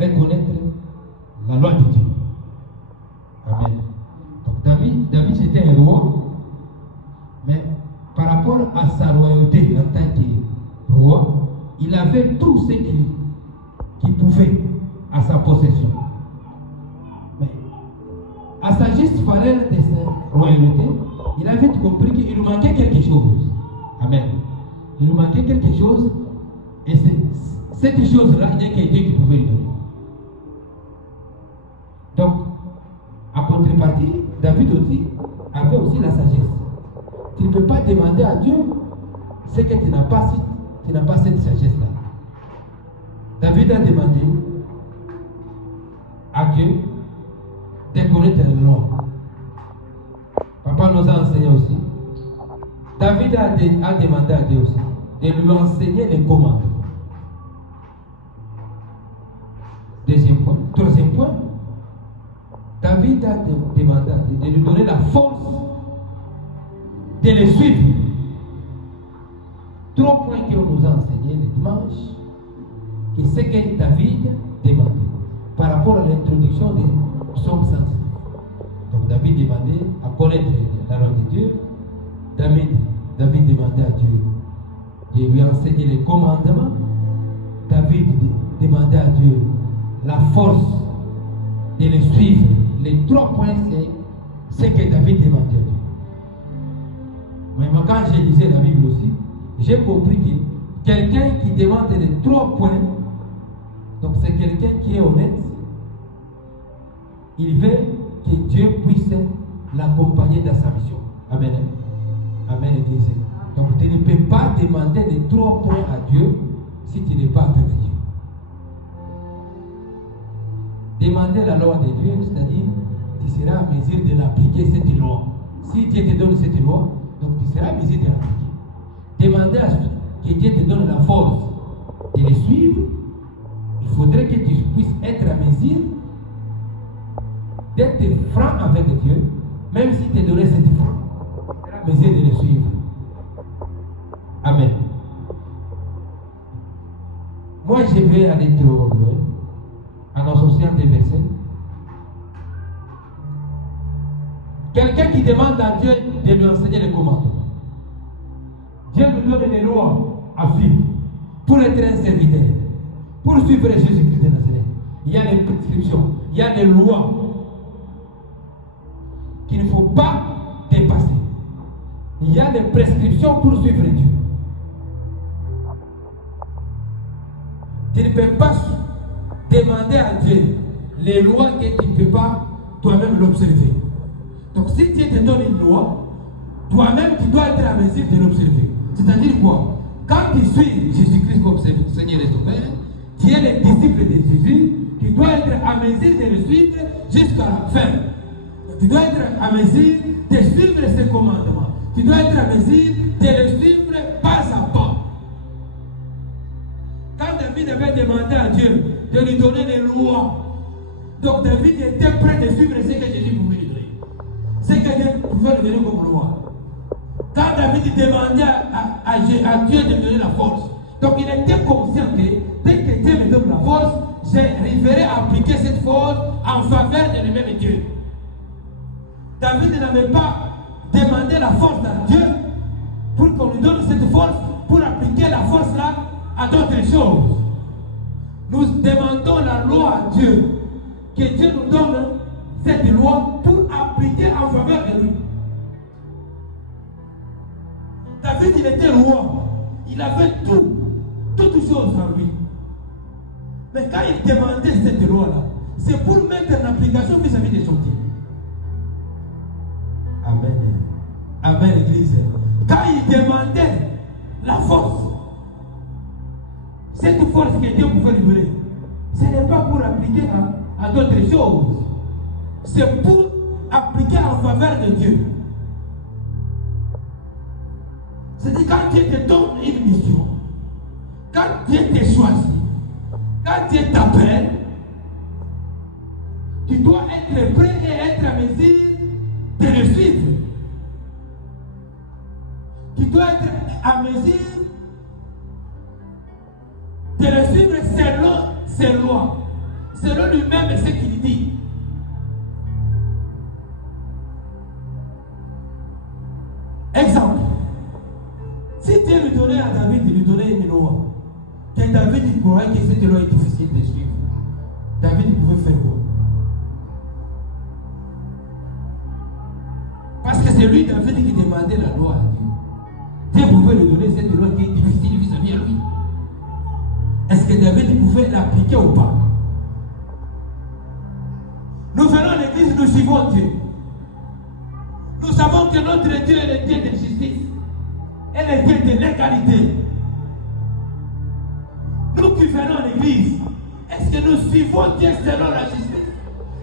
reconnaître la loi de Dieu. Amen. Donc David c'était un roi, mais par rapport à sa royauté en tant que roi, il avait tout ce qu'il pouvait à sa possession. Mais à sa juste valeur de sa royauté, il avait compris qu'il lui manquait quelque chose. Amen. Il lui manquait quelque chose, et cette chose-là, il y a quelqu'un qui pouvait lui donner. Donc, en contrepartie, David aussi avait aussi la sagesse. Tu ne peux pas demander à Dieu ce que tu n'as pas si tu n'as pas cette sagesse-là. David a demandé à Dieu de connaître le nom. Papa nous a enseigné aussi. David a demandé à Dieu aussi de lui enseigner les commandements. Deuxième point. Troisième point, David a demandé à Dieu de lui donner la force de les suivre. Trois points qu'on nous a enseignés le dimanche, que c'est que David demandait par rapport à l'introduction des psaumes 106. Donc David demandait à connaître la loi de Dieu. David demandait à Dieu de lui enseigner les commandements. David demandait à Dieu la force de les suivre. Les trois points, c'est ce que David demandait à Dieu. Mais moi, quand j'ai lisé la Bible aussi, j'ai compris que quelqu'un qui demande les trois points, donc c'est quelqu'un qui est honnête, il veut que Dieu puisse l'accompagner dans sa mission. Amen. Amen, Église. Donc tu ne peux pas demander les trois points à Dieu si tu n'es pas avec Dieu. Demander la loi de Dieu, c'est-à-dire tu seras à mesure de l'appliquer cette loi. Si Dieu te donne cette loi, donc tu seras à mesure de l'appliquer. Demander à que Dieu te donne la force de les suivre, il faudrait que tu puisses être à mesure d'être franc avec Dieu, même si tu te donnes cette foi. Tu seras à mesure de les suivre. Amen. Moi, je vais aller trop loin en associant des versets. Quelqu'un qui demande à Dieu de lui enseigner les commandements. Dieu nous donne des lois à suivre pour être un serviteur, pour suivre Jésus-Christ de Nazareth. Il y a des prescriptions, il y a des lois qu'il ne faut pas dépasser. Il y a des prescriptions pour suivre Dieu. Tu ne peux pas demander à Dieu les lois que tu ne peux pas toi-même l'observer. Donc si Dieu te donne une loi, toi-même tu dois être à mesure de l'observer. C'est-à-dire quoi? Quand tu suis Jésus-Christ comme Seigneur et Sauveur, tu es le disciple de Jésus, tu dois être à mesure de le suivre jusqu'à la fin. Tu dois être à mesure de suivre ses commandements. Tu dois être à mesure de le suivre pas à pas. Quand David avait demandé à Dieu de lui donner des lois, donc David était prêt de suivre ce que Jésus pouvait lui donner. Ce que Dieu pouvait lui donner comme loi. Quand David demandait à Dieu de lui donner la force, donc il était conscient que dès que Dieu me donne la force, j'arriverai à appliquer cette force en faveur de lui-même Dieu. David n'avait pas demandé la force à Dieu pour qu'on lui donne cette force, pour appliquer la force là à d'autres choses. Nous demandons la loi à Dieu, que Dieu nous donne cette loi pour appliquer en faveur de lui. David, il était roi, il avait toutes choses en lui. Mais quand il demandait cette loi-là, c'est pour mettre en application vis-à-vis de son Dieu. Amen. Amen, Église. Quand il demandait la force, cette force que Dieu pouvait lui donner, ce n'est pas pour appliquer à d'autres choses. C'est pour appliquer en faveur de Dieu. C'est-à-dire quand Dieu te donne une mission, quand Dieu te choisit, quand Dieu t'appelle, tu dois être prêt et être à mesure de le suivre. Tu dois être à mesure de le suivre selon ses lois, selon lui-même et ce qu'il dit. Exemple, si Dieu lui donnait à David, il lui donnait une loi, que David il croyait que cette loi est difficile de suivre, David il pouvait faire quoi? Parce que c'est lui, David, qui demandait la loi à Dieu. Dieu pouvait lui donner cette loi qui est difficile vis-à-vis de lui. Est-ce que David pouvait l'appliquer ou pas? Nous venons à l'église, nous suivons Dieu. Nous savons que notre Dieu est le Dieu de justice et le Dieu de l'égalité. Nous qui venons à l'église, est-ce que nous suivons Dieu selon la justice?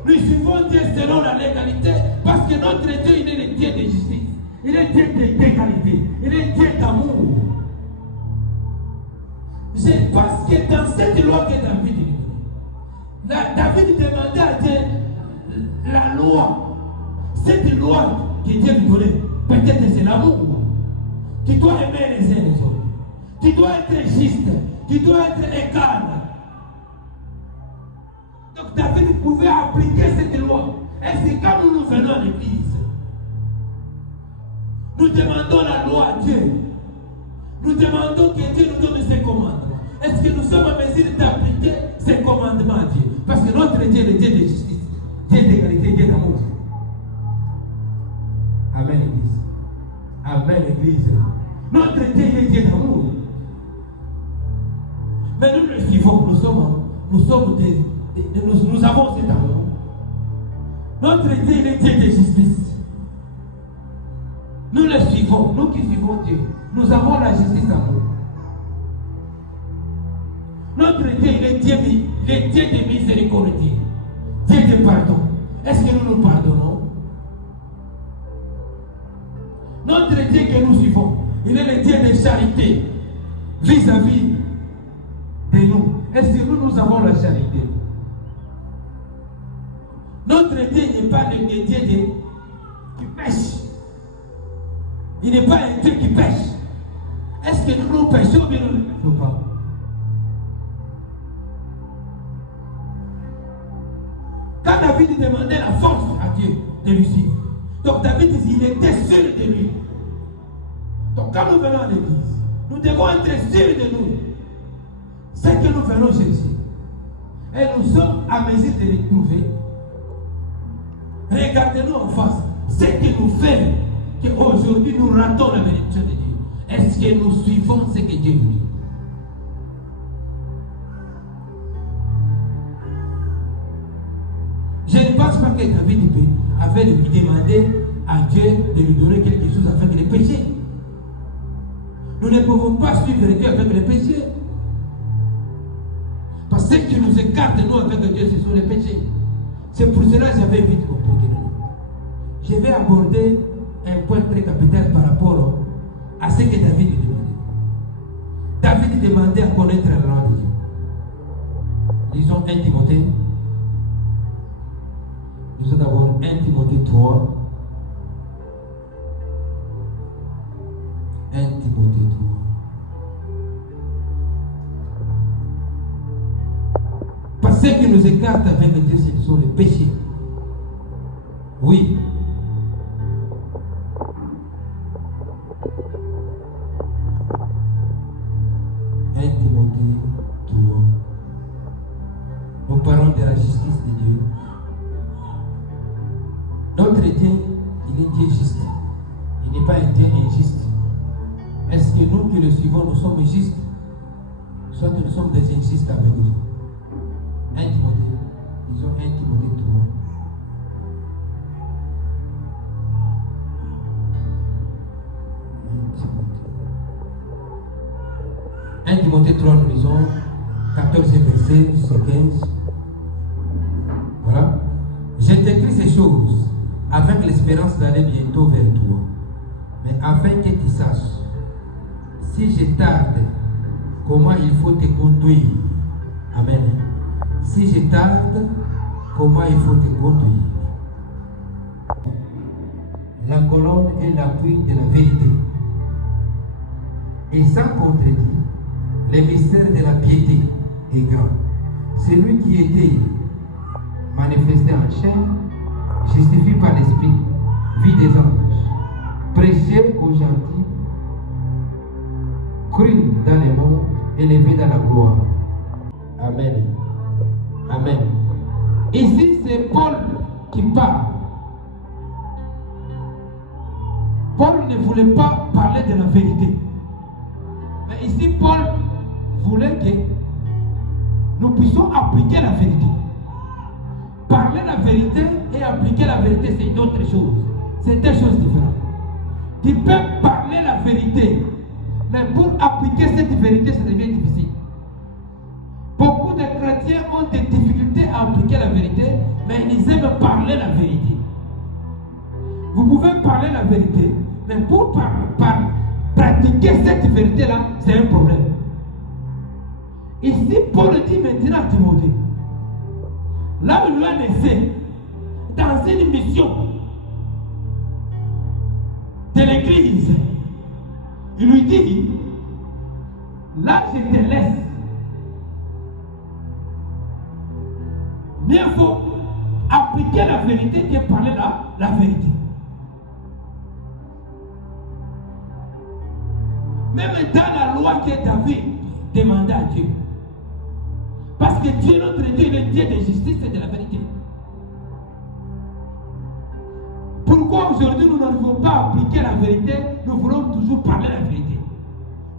Nous suivons Dieu selon la légalité, parce que notre Dieu, il est le Dieu de justice. Il est Dieu d'égalité. Il est Dieu d'amour. Je pense que dans cette loi que David dit, David demandait à Dieu la loi. Cette loi que Dieu lui donnait, peut-être c'est l'amour. Tu dois aimer les uns les autres. Tu dois être juste. Tu dois être égal. Donc David pouvait appliquer cette loi. Et c'est quand nous venons à l'église, nous demandons la loi à Dieu. Nous demandons que Dieu nous donne ses commandements. Est-ce que nous sommes en mesure d'appliquer ces commandements à Dieu? Parce que notre Dieu est le Dieu de justice, Dieu d'égalité, Dieu d'amour. Amen, Église. Amen, Église. Notre Dieu est Dieu d'amour. Mais nous le suivons, nous avons cet amour. Notre Dieu est Dieu de justice. Nous le suivons, nous qui suivons Dieu. Nous avons la justice en nous. Notre Dieu, il est Dieu de miséricorde, Dieu de pardon. Est-ce que nous nous pardonnons? Notre Dieu que nous suivons, il est le Dieu de charité vis-à-vis de nous. Est-ce que nous avons la charité? Notre Dieu n'est pas le Dieu qui pêche. Il n'est pas un Dieu qui pêche. Est-ce que nous pêchons ou bien nous ne pêchons pas? Quand David demandait la force à Dieu de lui suivre, donc David, il était sûr de lui. Donc quand nous venons à l'église, nous devons être sûrs de nous. Ce que nous venons chercher. Et nous sommes à mesure de les trouver. Regardez-nous en face. Ce que nous faisons, qu'aujourd'hui nous ratons la bénédiction de Dieu. Est-ce que nous suivons ce que Dieu nous dit? Je ne pense pas que David avait demandé à Dieu de lui donner quelque chose avec les péchés. Nous ne pouvons pas suivre Dieu avec les péchés. Parce que ce qui nous écarte, nous, avec Dieu, ce sont les péchés. C'est pour cela que j'avais vite compris que nous. Je vais aborder un point très capital par rapport à ce que David demandait. David demandait à connaître la loi de Dieu. Lisons 1 Timothée. Lisons d'abord 1 Timothée 3. 1 Timothée 3. Parce que ce qui nous écarte avec Dieu, ce sont les péchés. Oui. Nous parlons de la justice de Dieu. Notre Dieu, il est Dieu juste. Il n'est pas un Dieu injuste. Est-ce que nous qui le suivons, nous sommes justes? Soit nous sommes des injustes avec Dieu. 1 Timothée, disons 1 Timothée 3. 1 Timothée 3, nous lisons 14 verset jusqu'à 15. Voilà. Je t'écris ces choses avec l'espérance d'aller bientôt vers toi, mais afin que tu saches, si je tarde, comment il faut te conduire. Amen. Si je tarde, comment il faut te conduire. La colonne est l'appui de la vérité. Et sans contredit, le mystère de la piété est grand. Celui qui était manifesté en chair, justifié par l'esprit, vie des anges, prêché aux gentils, cru dans les mondes, élevé dans la gloire. Amen. Amen. Ici, c'est Paul qui parle. Paul ne voulait pas parler de la vérité. Mais ici, Paul voulait que nous puissions appliquer la vérité. Parler la vérité et appliquer la vérité, c'est une autre chose. C'est deux choses différentes. Tu peux parler la vérité, mais pour appliquer cette vérité, ça devient difficile. Beaucoup de chrétiens ont des difficultés à appliquer la vérité, mais ils aiment parler la vérité. Vous pouvez parler la vérité, mais pour pratiquer cette vérité-là, c'est un problème. Ici, Paul dit maintenant à Timothée, là où il l'a laissé, dans une mission de l'église, il lui dit, là je te laisse. Mieux vaut appliquer la vérité que parler la vérité. Même dans la loi que David demandait à Dieu. Parce que Dieu, notre Dieu, est le Dieu de justice et de la vérité. Pourquoi aujourd'hui nous n'arrivons pas à appliquer la vérité? Nous voulons toujours parler la vérité.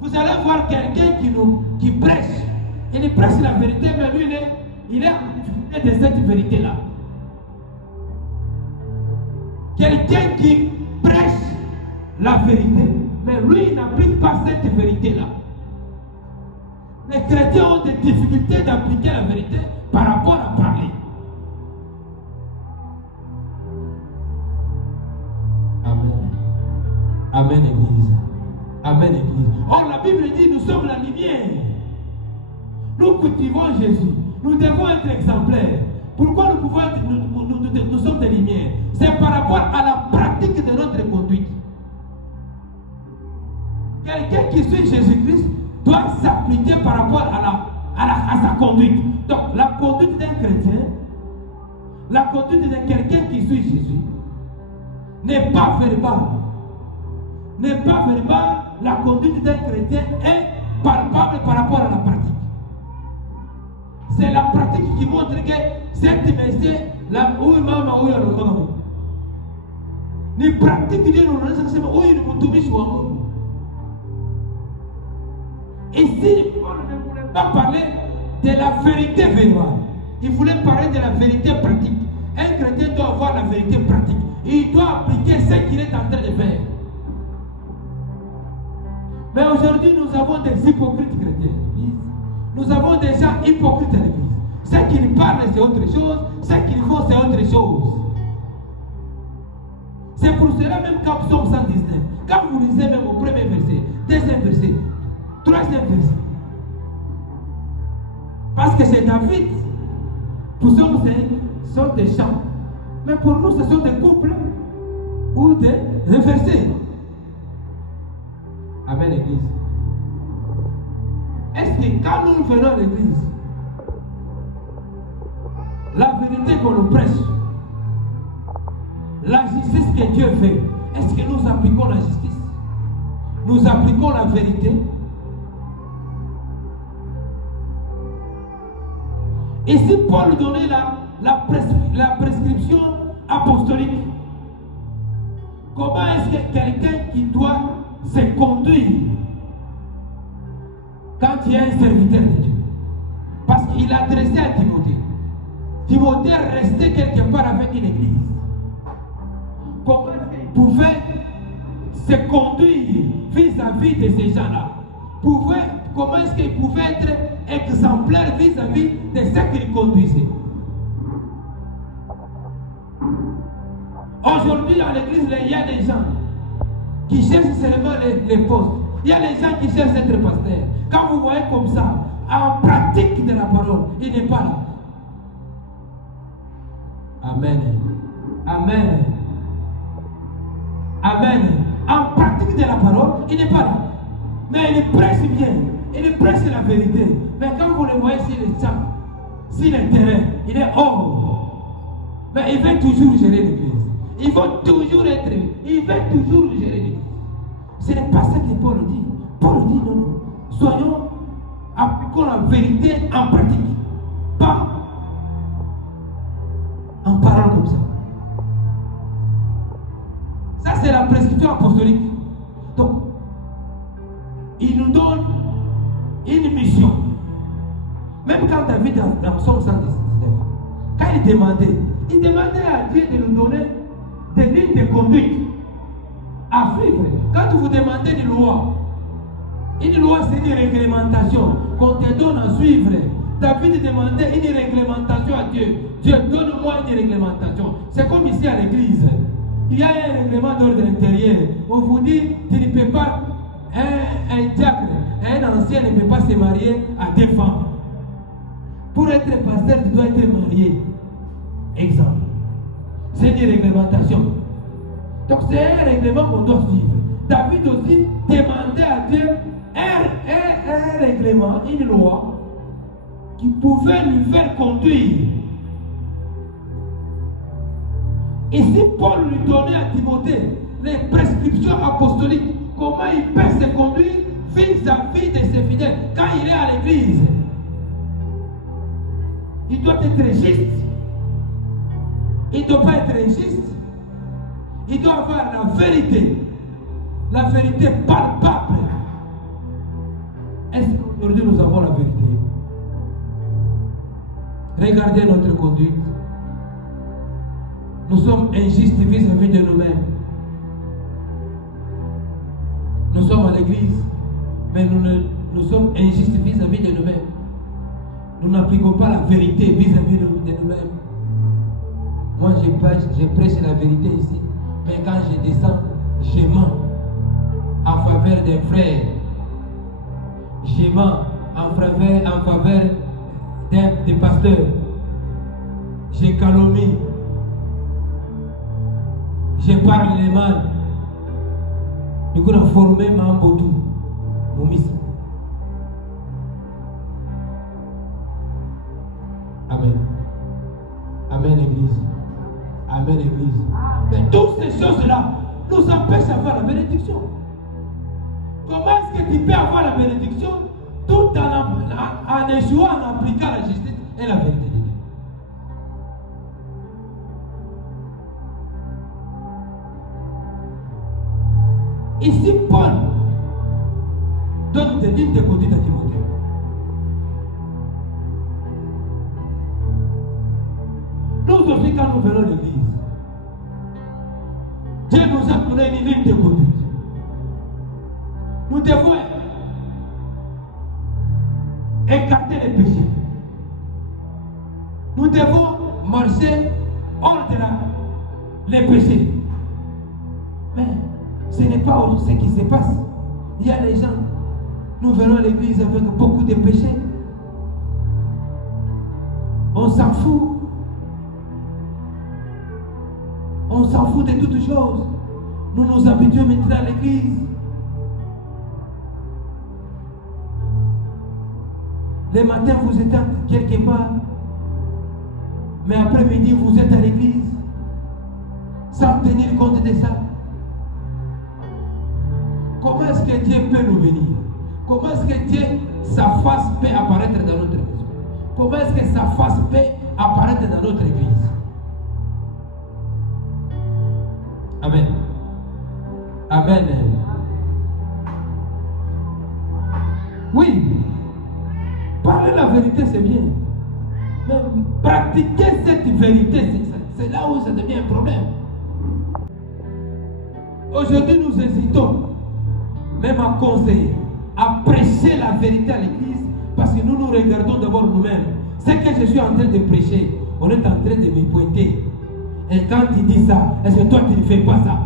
Vous allez voir quelqu'un qui prêche. Il prêche la vérité, mais lui, il est de cette vérité-là. Quelqu'un qui prêche la vérité, mais lui, il n'applique pas cette vérité-là. Les chrétiens ont des difficultés d'appliquer la vérité par rapport à parler. Amen. Amen, Église. Amen, Église. Or, la Bible dit, nous sommes la lumière. Nous cultivons Jésus. Nous devons être exemplaires. Pourquoi nous pouvons être, nous sommes des lumières? C'est par rapport à la pratique de notre conduite. Quelqu'un qui suit Jésus-Christ doit s'appliquer par rapport à sa conduite. Donc, la conduite d'un chrétien, la conduite de quelqu'un qui suit Jésus, n'est pas verbale. N'est pas verbale, la conduite d'un chrétien est palpable par rapport à la pratique. C'est la pratique qui montre que cette message, la oui, maman, oui, alors, maman. Ni pratique de nous, oui, nous tombons sur un. Ici, on ne voulait pas parler de la vérité verbale. Il voulait parler de la vérité pratique. Un chrétien doit avoir la vérité pratique. Il doit appliquer ce qu'il est en train de faire. Mais aujourd'hui, nous avons des hypocrites chrétiens. Nous avons des gens hypocrites à l'église. Ce qu'ils parlent, c'est autre chose. Ce qu'ils font, c'est autre chose. C'est pour cela même quand Psaume 119, quand vous lisez même au premier verset, deuxième verset, troisième verset. Parce que c'est David. Pour Psaume 5, ce sont des chants. Mais pour nous, ce sont des couples ou des versets. Amen, l'église. Est-ce que quand nous venons à l'église, la vérité qu'on nous prêche, la justice que Dieu fait, est-ce que nous appliquons la justice? Nous appliquons la vérité? Ici, Paul donnait la prescription apostolique. Comment est-ce que quelqu'un qui doit se conduire quand il y a un serviteur de Dieu? Parce qu'il a adressé à Timothée. Timothée restait quelque part avec une église. Comment est-ce qu'il pouvait se conduire vis-à-vis de ces gens-là? Comment est-ce qu'il pouvait être exemplaire vis-à-vis de ce qu'il conduisait? Aujourd'hui, à l'église, il y a des gens qui cherchent seulement les postes. Il y a des gens qui cherchent d'être pasteurs. Quand vous voyez comme ça, en pratique de la parole, il n'est pas là. Amen. Amen. Amen. En pratique de la parole, il n'est pas là. Mais il prêche bien. Il prêche la vérité. Mais quand vous le voyez sur les champs, sur le terrain, il est hors. Mais il veut toujours gérer l'église. Il veut toujours gérer l'église. Ce n'est pas ça que Paul dit. Paul dit non, non. Soyons, appliquons la vérité en pratique. Pas en parlant comme ça. Ça, c'est la prescription apostolique. Donc, il nous donne une mission. Même quand David dans Psaume 119, quand il demandait à Dieu de nous donner des lignes de conduite à suivre. Quand vous demandez une loi c'est une réglementation qu'on te donne à suivre. David demandait une réglementation à Dieu. Dieu, donne-moi une réglementation. C'est comme ici à l'église. Il y a un règlement d'ordre intérieur. On vous dit, tu ne peux pas, un diacre, un ancien ne peut pas se marier à 2 femmes. Pour être pasteur, tu dois être marié. Exemple. C'est une réglementation. Donc c'est un règlement qu'on doit suivre. David aussi demandait à Dieu un règlement, une loi qui pouvait lui faire conduire. Et si Paul lui donnait à Timothée les prescriptions apostoliques, comment il peut se conduire vis-à-vis de ses fidèles quand il est à l'église, il doit être juste. Il ne doit pas être injuste. Il doit avoir la vérité palpable. Est-ce qu'aujourd'hui nous avons la vérité? Regardez notre conduite. Nous sommes injustes vis-à-vis de nous-mêmes. Nous sommes à l'église, mais nous sommes injustes vis-à-vis de nous-mêmes. Nous n'appliquons pas la vérité vis-à-vis de nous-mêmes. Moi, je prêche la vérité ici, mais quand je descends, je mens en faveur d'un frère. Je mens en faveur des pasteurs. Je calomnie. Je parle les mal. Du coup, on a formé Mambotou, mon miss. Amen. Amen, Église. Amen, Église. Mais toutes ces choses-là nous empêchent d'avoir la bénédiction. Comment est-ce que tu peux avoir la bénédiction tout en échouant en appliquant la justice et la vérité de Dieu? Ici, Paul donne des lignes de conduite à Timothée. Nous aussi, quand nous venons à l'église, Dieu nous a donné une ligne de conduite. Nous devons écarter les péchés. Nous devons marcher hors de les péchés. Mais ce n'est pas ce qui se passe. Il y a des gens, nous venons à l'église avec beaucoup de péchés. On s'en fout. On s'en fout de toutes choses. Nous nous habituons maintenant à l'église. Le matin, vous êtes quelque part. Mais après-midi, vous êtes à l'église. Sans tenir compte de ça. Comment est-ce que Dieu peut nous bénir? Comment est-ce que Dieu, sa face peut apparaître dans notre maison? Comment est-ce que sa face peut apparaître dans notre église? Amen. Amen. Oui. Parler la vérité, c'est bien. Mais pratiquer cette vérité, c'est là où ça devient un problème. Aujourd'hui, nous hésitons même à conseiller, à prêcher la vérité à l'église, parce que nous nous regardons d'abord nous-mêmes. Ce que je suis en train de prêcher, on est en train de me pointer. Et quand il dit ça, est-ce que toi tu ne fais pas ça?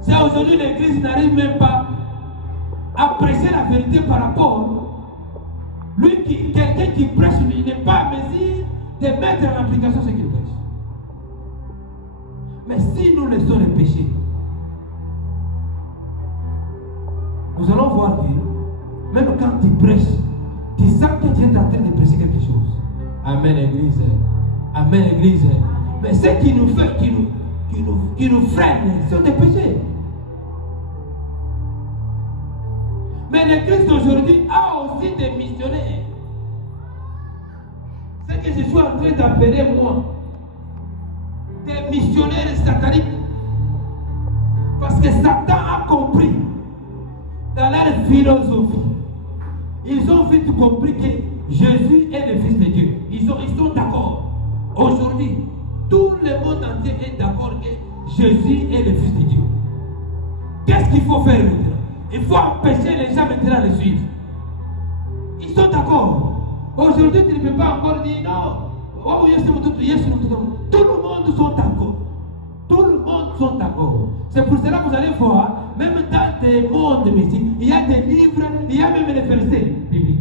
C'est aujourd'hui l'église n'arrive même pas à prêcher la vérité par rapport. Lui, quelqu'un qui prêche, il n'est pas à mesure de mettre en application ce qu'il prêche. Mais si nous laissons les péchés, nous allons voir que même quand tu prêches, tu sens que tu es en train de prêcher quelque chose. Amen, Église. Amen, Église. Mais ce qui nous fait, qui nous freine, sont des péchés. Mais l'Église d'aujourd'hui a aussi des missionnaires. Ce que je suis en train d'appeler moi, des missionnaires sataniques. Parce que Satan a compris dans leur philosophie. Ils ont vite compris que Jésus est le Fils de Dieu. Ils sont d'accord. Aujourd'hui, tout le monde entier est d'accord que Jésus est le Fils de Dieu. Qu'est-ce qu'il faut faire maintenant? Il faut empêcher les gens maintenant de le suivre. Ils sont d'accord. Aujourd'hui, tu ne peux pas encore dire non. Oh, tout le monde sont d'accord. Tout le monde sont d'accord. C'est pour cela que vous allez voir, même dans des mondes mystiques, il y a des livres, il y a même les versets bibliques.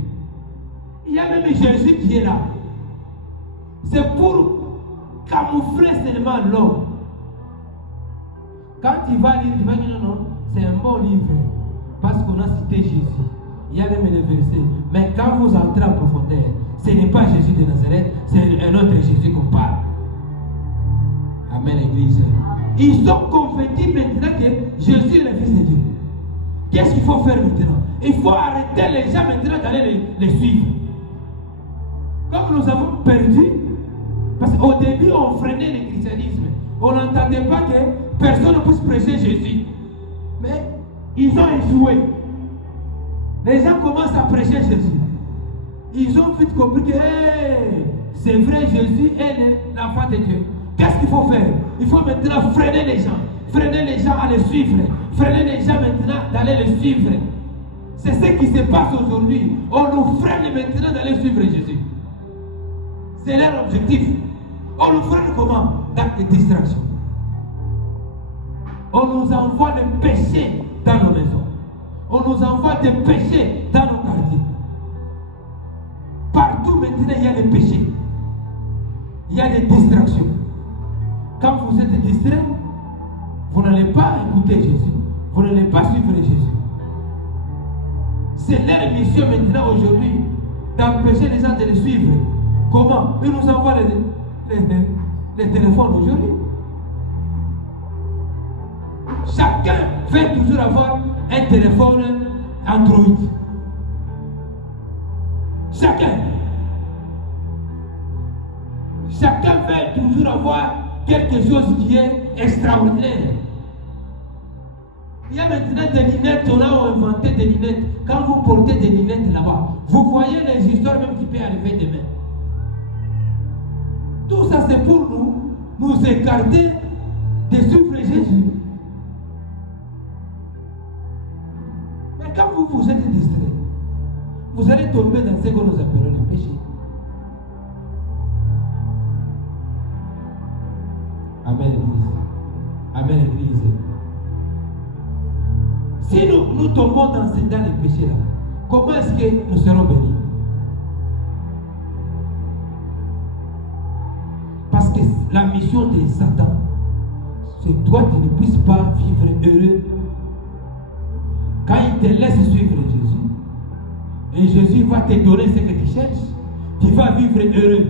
Il y a même Jésus qui est là. C'est pour camoufler seulement l'homme. Quand il va lire, il va dire non, c'est un bon livre. Parce qu'on a cité Jésus. Il y a même les versets. Mais quand vous entrez en profondeur, ce n'est pas Jésus de Nazareth, c'est un autre Jésus qu'on parle. Amen, Église. Ils sont convaincus maintenant que Jésus est le Fils de Dieu. Qu'est-ce qu'il faut faire maintenant? Il faut arrêter les gens maintenant d'aller les suivre. Comme nous avons perdu, parce qu'au début on freinait le christianisme. On n'entendait pas que personne ne puisse prêcher Jésus. Mais ils ont échoué. Les gens commencent à prêcher Jésus. Ils ont vite compris que c'est vrai, Jésus est l'enfant de Dieu. Qu'est-ce qu'il faut faire? Il faut maintenant freiner les gens. Freiner les gens à les suivre. Freiner les gens maintenant d'aller les suivre. C'est ce qui se passe aujourd'hui. On nous freine maintenant d'aller suivre Jésus. C'est leur objectif. On nous freine comment? Dans les distractions. On nous envoie des péchés dans nos maisons. On nous envoie des péchés dans nos quartiers. Partout maintenant il y a des péchés. Il y a des distractions. Quand vous êtes distrait, vous n'allez pas écouter Jésus. Vous n'allez pas suivre Jésus. C'est leur mission maintenant aujourd'hui d'empêcher les gens de le suivre. Comment? Ils nous envoient les téléphones aujourd'hui. Chacun veut toujours avoir un téléphone Android. Chacun veut toujours avoir quelque chose qui est extraordinaire. Il y a maintenant des lunettes, on a inventé des lunettes. Quand vous portez des lunettes là-bas, vous voyez les histoires même qui peuvent arriver demain. Tout ça c'est pour nous écarter de suivre Jésus. Mais quand vous êtes distrait, vous allez tomber dans ce que nous appelons le péché. Amen, Église. Amen, Église. Si nous tombons dans les péchés-là, comment est-ce que nous serons bénis? Parce que la mission de Satan, c'est toi qui ne puisses pas vivre heureux. Quand il te laisse suivre Jésus, et Jésus va te donner ce que tu cherches, tu vas vivre heureux.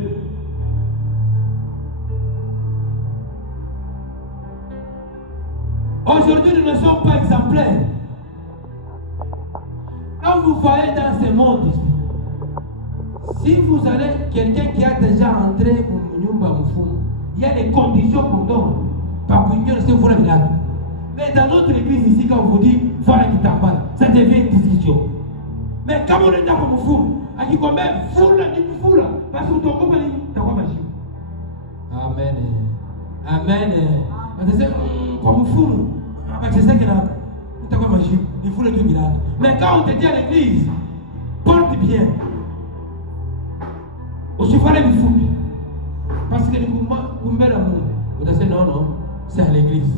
Aujourd'hui, nous ne sommes pas exemplaires. Quand vous voyez dans ce monde ici, si vous allez, quelqu'un qui a déjà entré au Nyumba Mufumu, il y a des conditions qu'on donne. Par contre, c'est vous le village. Mais dans notre église ici, quand on vous dit, voilà qui t'en parle, ça devient une discussion. Mais quand on est dans le Mufumu, à qui quand même, foule, parce que ton copain, t'as quoi machine? Amen. Amen. Parce que c'est comme Mufumu. C'est ça qu'il a. T'as quoi machine? Il faut le tout village. Mais quand on te dit à l'église, porte bien. On se fait le fou. Parce que le combat l'amour. On te dit non, c'est à l'église.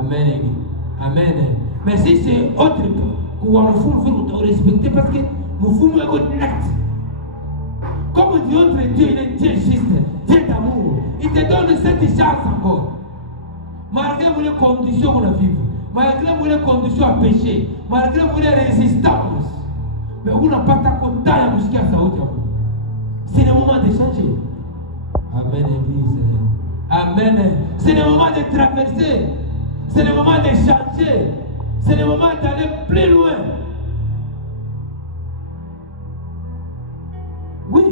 Amen. Amen. Mais si c'est autre, qu'on va nous respecter parce que nous fous un autre acte. Comme dit notre Dieu, il est Dieu juste, Dieu d'amour. Il te donne cette chance encore. Malgré les conditions qu'on a vivre, malgré les conditions à pécher, malgré les résistances, mais on n'a pas ta contact à busquer à sa autre. C'est le moment de changer. Amen, Église. Amen. C'est le moment de traverser. C'est le moment de changer. C'est le moment d'aller plus loin. Oui.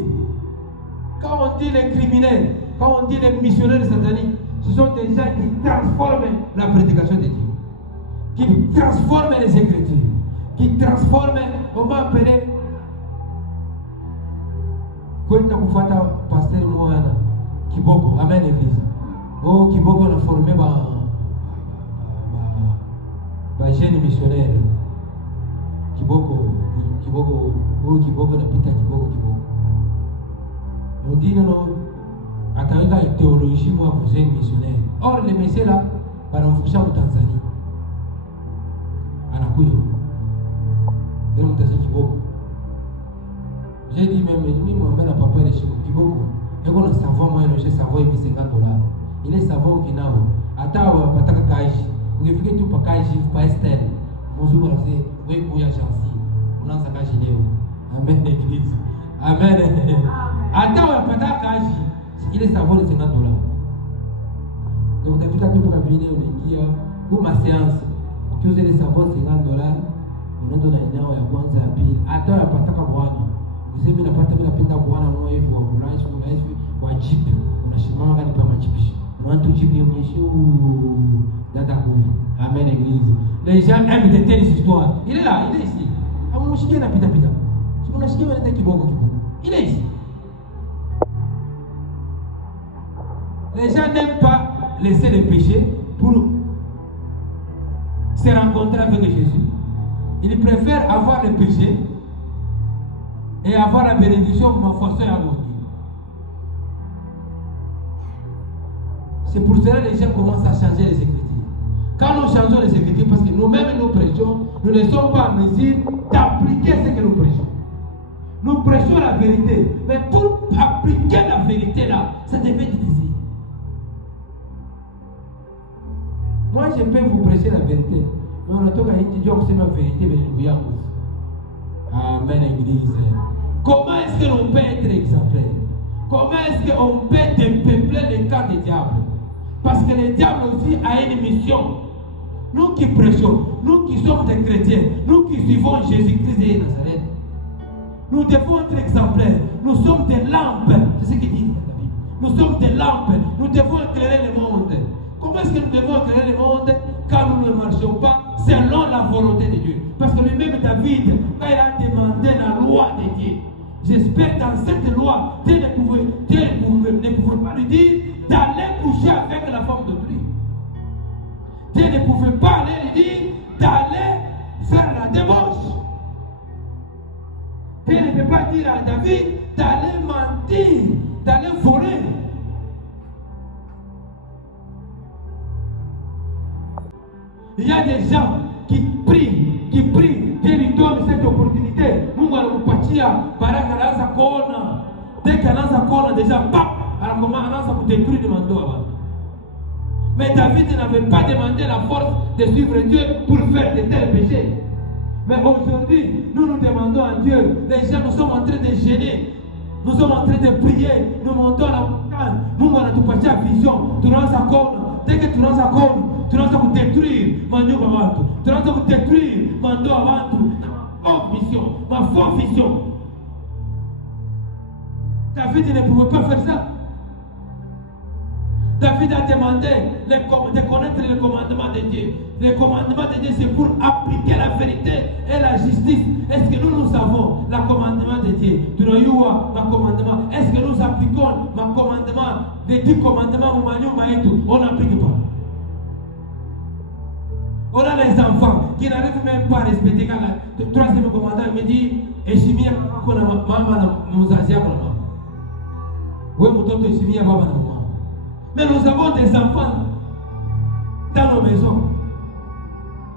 Quand on dit les criminels, quand on dit les missionnaires sataniques, ce sont des gens qui transforment la prédication de Dieu, qui transforment les Écritures, qui transforment, on va appeler, kwenda kufata pasteur mwana Kiboko. Amen, Église. Oh, Kiboko on a formé jeune missionnaire. Kiboko na pita Kiboko. On dit non, attendez la théologie moi pour jeune missionnaire. Or les messieurs là, banamfusha au Tanzanie. Anakuyo. Ndio mtasi Kiboko. J'ai dit même, mimi mwambie na papa ile shiko Kiboko. Yako na savon moi ile savon hivi $50. Ile savon kinao. Hata wapataka kaji. Ukifika tu pa kaji pa Esther. Mzungu anasema wewe kuya chansi. Unaanza kaji leo. Amen, Église. Amen. Hata wapataka kaji. Ile savon ni $50. Donc utafika tu kwa vile unaingia kwa ma séance. Ukiuza ile savon $50. Unaenda na eneo ya kwanza ya pili. Hata wapataka bwana. Useme napenda bwana mmoja hivi wa Christ wa jeep. Unashimama kani pa machipishi. Unaanza jeep hiyo mnyeshu dada huyu. Amen, Église. Les gens aiment de telles histoires. Il est là, il est ici. Amushikie na pita. Si unashikia wanaenda Kiboko. Il est ici. Les gens n'aiment pas laisser le péché pour se rencontrer avec Jésus. Ils préfèrent avoir le péché et avoir la bénédiction pour ma façon à l'autre. C'est pour cela que les gens commencent à changer les Écritures. Quand nous changeons les Écritures, parce que nous-mêmes nous prêchons, nous ne sommes pas en mesure d'appliquer ce que nous prêchons. Nous prêchons la vérité, mais pour appliquer la vérité là, ça devient difficile. Moi je peux vous prêcher la vérité, mais on a tout qu'à dire que c'est ma vérité, mais nous y avons. Amen, Église. Comment est-ce que l'on peut être exemplaire? Comment est-ce qu'on peut dépeupler les camps des diables? Parce que le diable aussi a une mission. Nous qui prêchons, nous qui sommes des chrétiens, nous qui suivons Jésus-Christ de Nazareth, nous devons être exemplaires. Nous sommes des lampes. C'est ce qu'il dit dans la Bible. Nous sommes des lampes. Nous devons éclairer le monde. Comment est-ce que nous devons éclairer le monde quand nous ne marchons pas selon la volonté de Dieu? Parce que lui-même David, quand il a demandé la loi de Dieu, j'espère dans cette loi, Dieu ne pouvait pas lui dire d'aller coucher avec la femme d'autrui. Dieu ne pouvait pas aller lui dire d'aller faire la débauche. Dieu ne peut pas dire à David d'aller mentir, d'aller voler. Il y a des gens qui prient, Dieu lui donne cette opportunité. Mungu anakupatia baraka, anaanza kuona. Dès qu'il anaanza kuona déjà, pap, anaanza kudétruire manteau avant. Mais David n'avait pas demandé la force de suivre Dieu pour faire de tels péchés. Mais aujourd'hui, nous nous demandons à Dieu. Les gens, nous sommes en train de gêner. Nous sommes en train de prier. Nous montons la montagne. Mungu anatupatia vision. Tunaanza kuona. Dès que tunaanza kuona, tunaanza kudétruire manyumba watu. Tunaanza kudétruire mandoa watu. Ma mission, ma fausse vision. David ne pouvait pas faire ça. David a demandé de connaître le commandement de Dieu. Le commandement de Dieu, c'est pour appliquer la vérité et la justice. Est-ce que nous avons le commandement de Dieu? Tu n'as eu ma commandement. Est-ce que nous appliquons ma commandement, les 10 commandements, on n'applique pas. On a les enfants qui n'arrivent même pas à respecter. Le troisième commandement me dit, et je m'y ai mais nous avons des enfants dans nos maisons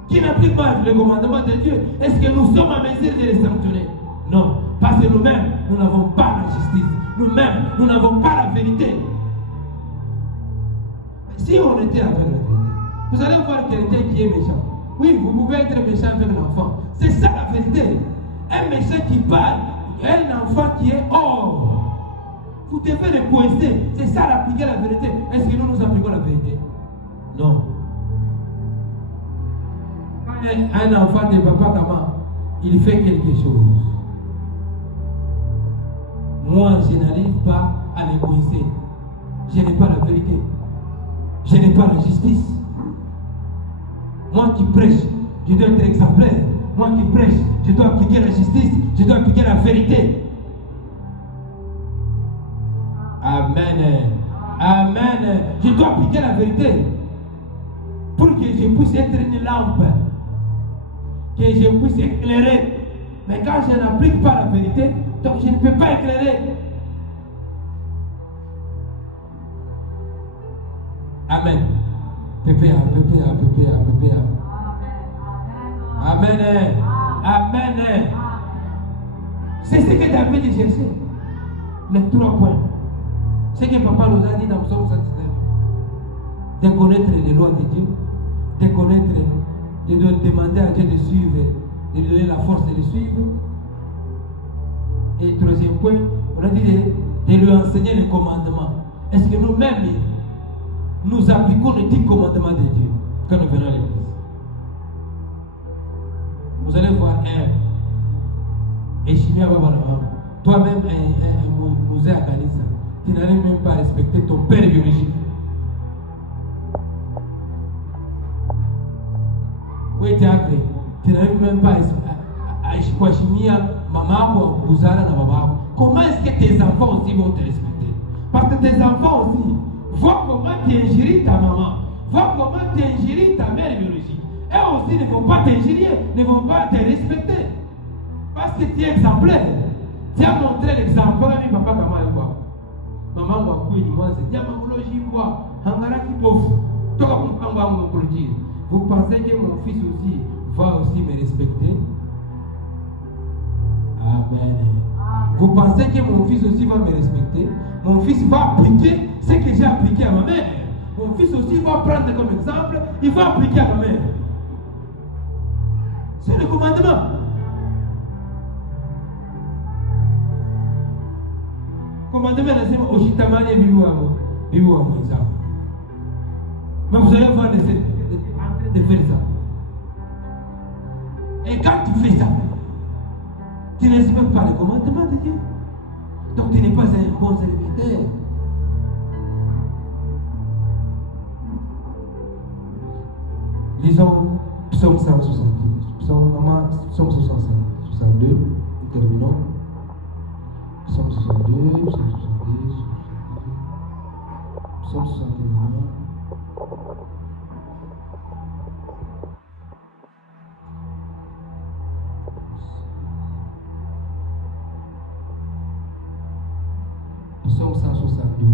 qui n'appliquent pas le commandement de Dieu. Est-ce que nous sommes en mesure de les sanctionner? Non, parce que nous-mêmes, nous n'avons pas la justice. Nous-mêmes, nous n'avons pas la vérité. Mais si on était avec la vérité, vous allez voir quelqu'un qui est méchant. Oui, vous pouvez être méchant avec l'enfant. C'est ça la vérité. Un méchant qui parle, un enfant qui est hors. Vous devez le coincer. C'est ça d'appliquer la vérité. Est-ce que nous appliquons la vérité? Non. Un enfant de papa Kama, il fait quelque chose. Moi, je n'arrive pas à le coincer. Je n'ai pas la vérité. Je n'ai pas la justice. Moi qui prêche, je dois être exemplaire. Moi qui prêche, je dois appliquer la justice. Je dois appliquer la vérité. Amen. Amen. Je dois appliquer la vérité. Pour que je puisse être une lampe. Que je puisse éclairer. Mais quand je n'applique pas la vérité, donc je ne peux pas éclairer. Amen. PPA. Amen. Amen. C'est ce que David cherchait. Les 3 points. Ce que papa nous a dit dans Psaume 119. De connaître les lois de Dieu. De connaître, de demander à Dieu de suivre, de lui donner la force de le suivre. Et 3e point, on a dit de lui enseigner les commandements. Est-ce que nous-mêmes, nous appliquons les 10 commandements de Dieu quand nous venons à l'église? Vous allez voir et Chimia va voir toi-même, Mouzé à Kanissa, tu n'arrives même pas à respecter ton père biologique. Oui, tu n'arrives même pas à Chimia, maman, Bouzara, Nababa. Comment est-ce que tes enfants aussi vont te respecter? Parce que tes enfants aussi, vois comment tu ingéries ta maman, vois comment tu ingéries ta mère biologique. Eux aussi ne vont pas t'ingérer, ne vont pas te respecter. Parce que tu es exemplaire. Tu as montré l'exemple. Papa, maman, et quoi? Maman, moi, vous pensez que mon fils aussi va aussi me respecter? Amen. Vous pensez que mon fils aussi va me respecter? Mon fils va appliquer ce que j'ai appliqué à ma mère. Mon fils aussi va prendre comme exemple, il va appliquer à ma mère. C'est le commandement. Commandement, c'est Oshitamane et Biouamo. Biouamo, ça. Mais vous allez voir de faire ça. Et quand tu fais ça, tu ne respectes pas le commandement de Dieu. Donc tu n'es pas un bon serviteur. Lisons Psaume 170. Psaume 62. Nous terminons. Psaume 62, Psaume 70, Psaume 61. Psaume 162.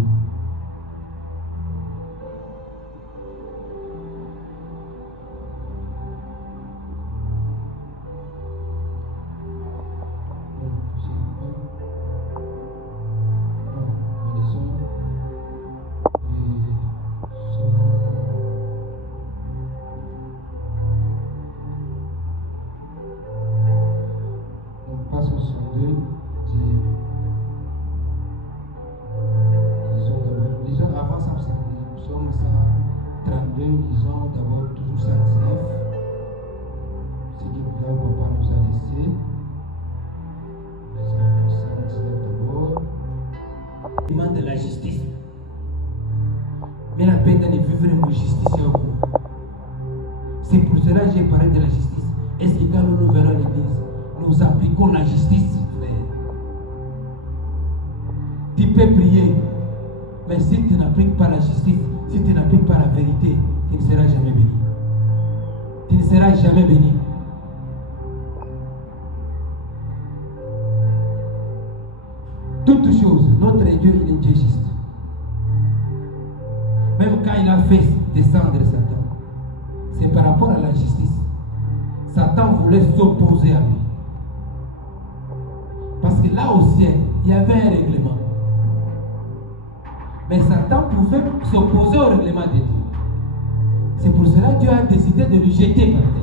De la justice. Mais la peine de vivre une justice est au bout. C'est pour cela que j'ai parlé de la justice. Est-ce que quand nous venons à l'église, nous appliquons la justice, frère? Tu peux prier, mais si tu n'appliques pas la justice, si tu n'appliques pas la vérité, tu ne seras jamais béni. Tu ne seras jamais béni. Toute chose, notre Dieu, il est Dieu juste. Même quand il a fait descendre Satan, c'est par rapport à la justice. Satan voulait s'opposer à lui. Parce que là au ciel, il y avait un règlement. Mais Satan pouvait s'opposer au règlement de Dieu. C'est pour cela que Dieu a décidé de le jeter par terre.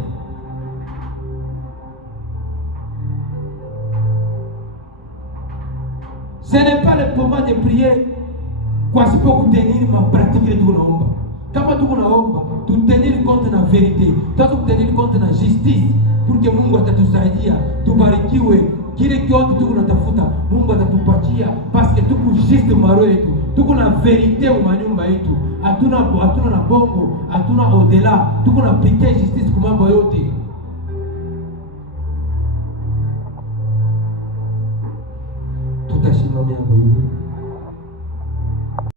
Ce n'est pas le moment de prier kwa sipo kutenir ma pratique de tunaomba. Kama tunaomba, tutenir compte na vérité, tutenir compte na justice pour que Mungu atatusaidia, tubarikiwe. Kile kiote tunatafuta Mungu atatupatia parce que tuko juste maro yetu, tuko na vérité mu manyumba yetu. Hatuna na bongo, hatuna au-delà, tuko na appliquer justice kwa mambo yote. Tutashimamia kwa yule